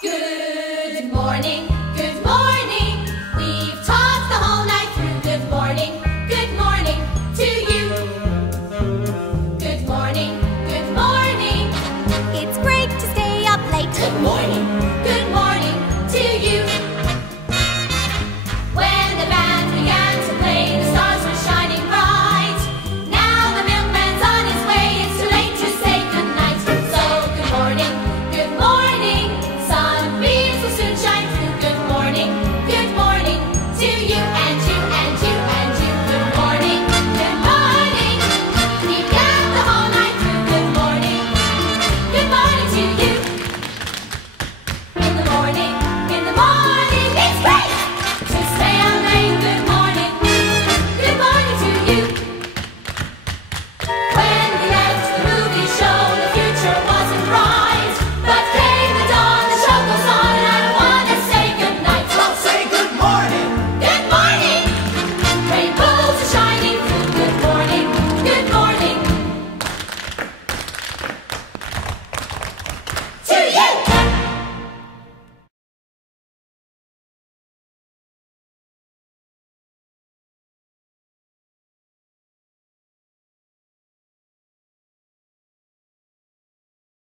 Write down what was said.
Good morning, good morning. We've talked the whole night through. Good morning to you. Good morning It's great to stay up late. good morning to you. When the band began to play, the stars were shining bright. Now the milkman's on his way, it's too late to say goodnight. So good morning sunbeams will soon shine through. Good morning to you and you and you and you. Good morning, we've got the whole night through. Good morning to you.